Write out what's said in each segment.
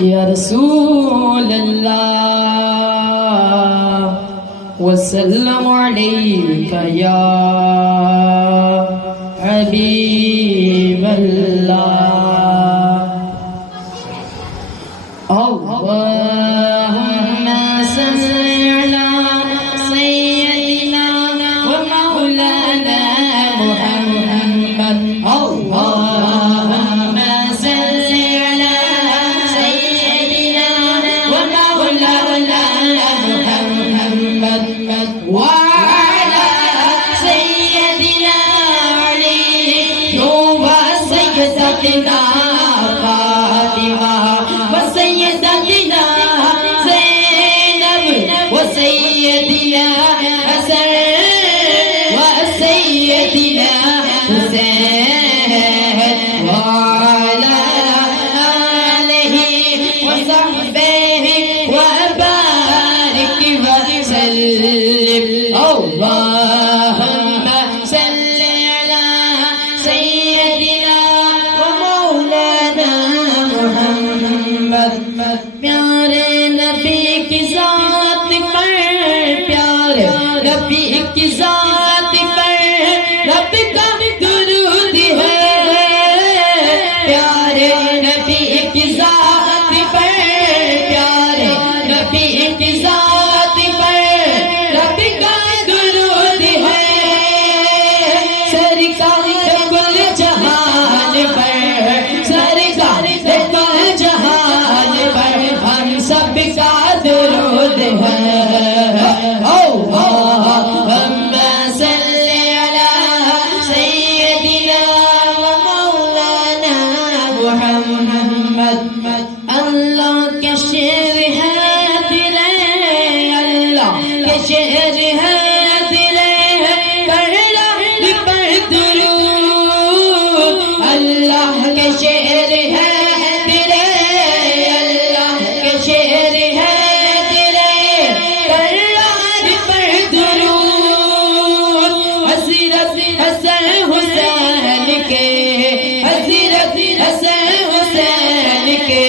یا رسول اللہ وسلم علیک یا حبیب اللہ اللہم صلی علی سیدنا و مولانا محمد اللہم صلی علی سیدنا و مولانا محمد وعلى سيدنا علي وسيدتنا فاطمة وسيدتنا زينب وسيدنا حسن وسيدنا حسين وعلى آله وصحبه وبارك وسلم اللهم صل على سيدنا ومولانا محمد پیارے نبی کی ذات پر پیارے نبی کی ذات پر رب کا درود ہے پیارے نبی کی ذات پر پیارے نبی کی ذات پر رب کا درود ہے سرکار کل جہان پر سرکار کل جہان پر ہم سب کا درود ہے اللہم صلی علی سیدنا و مولانا محمد اللہ کے شعر ہے تیرے اللہ کے شعر ہے تیرے کر رب پر درود اللہ کے شعر ہے تیرے اللہ کے شعر ہے تیرے کر رب پر درود حضرت حسن حسین کے حضرت حسن حسین کے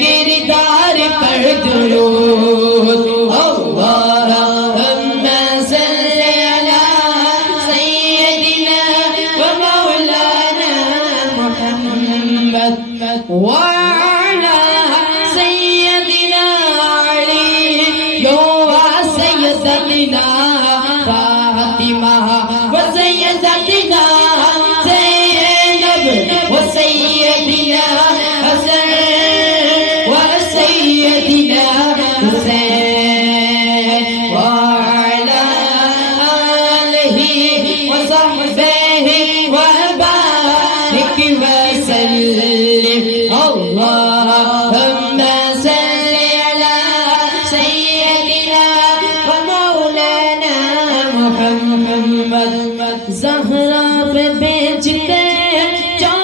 کردار پر درود اللہم صلی علی سیدنا و مولانا محمد وعلى سيدنا علي وسيدتنا فاطمة وسيدتنا زينب وسيدنا حسن وسيدنا حسين وعلى آله وصحبه وبارك وسلم اللهم صل على سيدنا ومولانا محمد زہرا پہ بھیج دے جو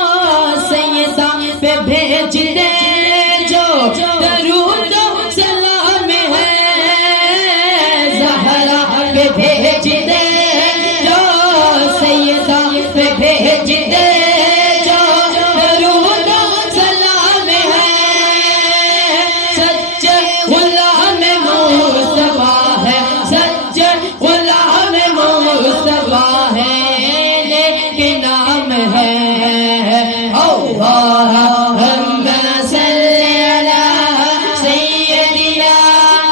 سیدہ پہ بھیج دے جو درود و سلام ہے زہرا پہ بھیج دے جو سیدہ پہ بھیج دے جو درود و سلام ہے سچے غلام مصطفیٰ ہے سچے غلام مصطفیٰ ہے لیکن نام ہے اللہم صلی علی سیدنا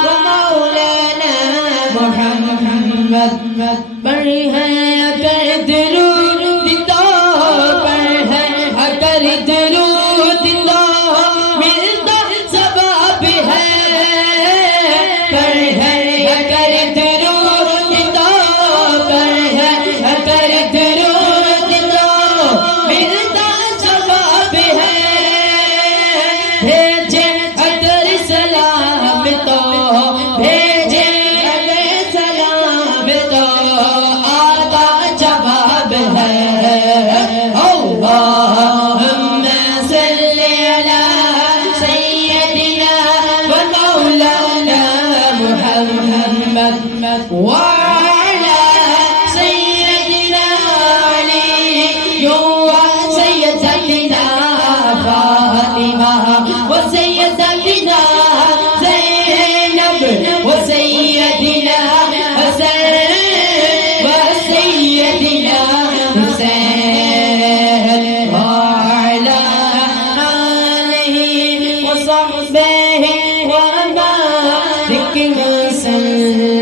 و مولانا محمد بڑی ہے اگر درود تو پر ہے اگر درود تو ملتا ثواب ہے پر ہے اگر درود تو پر ہے اگر درود تو ملتا ثواب ہے وسلم